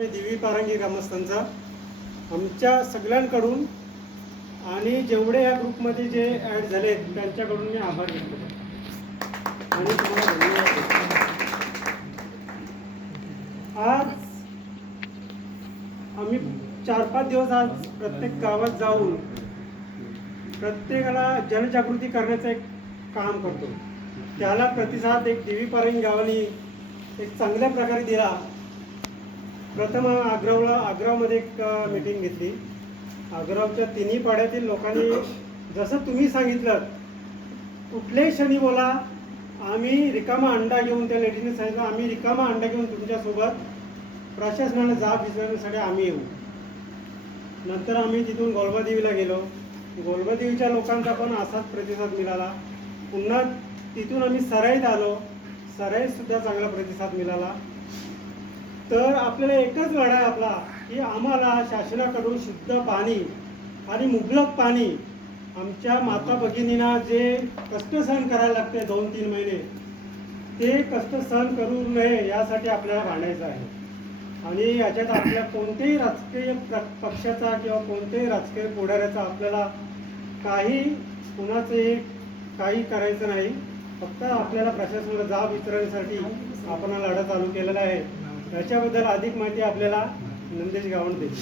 देवी पारंगी ग्रामस्थांचा. आमच्या सगळ्यांकडून आणि जेवढे या ग्रुपमध्ये जे ॲड झाले आहेत त्यांच्याकडून मी आभार घेतले आणि तुम्हाला धन्यवाद. आज आम्ही चार पाच दिवस आज प्रत्येक गावात जाऊन प्रत्येकाला जनजागृती करण्याचं एक काम करतो. त्याला प्रतिसाद एक देवी पारंगी गावाने एक चांगल्या प्रकारे दिला. प्रथम आग्रावला आग्रावमध्ये एक मीटिंग घेतली. आग्रावच्या तिन्ही पाड्यातील लोकांनी जसं तुम्ही सांगितलं कुठल्याही क्षणी बोला आम्ही रिकामा अंडा घेऊन त्या लेडीने सांगितलं आम्ही रिकामा अंडा घेऊन तुमच्यासोबत प्रशासनाला जाब विचारण्यासाठी आम्ही येऊ. नंतर आम्ही तिथून गोलबादेवीला गेलो. गोलबादेवीच्या लोकांचा पण असाच प्रतिसाद मिळाला. पुन्हा तिथून आम्ही सराईत आलो. सराईतसुद्धा चांगला प्रतिसाद मिळाला. तर आपल्याला एकच लढा आहे आपला की आम्हाला शासनाकडून शुद्ध पाणी आणि मुबलक पाणी आमच्या माता भगिनींना जे कष्ट सहन करायला लागते दोन तीन महिने ते कष्ट सहन करू नये यासाठी आपल्याला भांडायचं आहे. आणि याच्यात आपल्या कोणत्याही राजकीय प्र पक्षाचा किंवा कोणत्याही राजकीय पुढाऱ्याचा आपल्याला काही कुणाचंही काही करायचं नाही. फक्त आपल्याला प्रशासनाला जाब विचारण्यासाठी आपण लढा चालू केलेला आहे. याच्याबद्दल अधिक माहिती आपल्याला नंदेश गावण देईल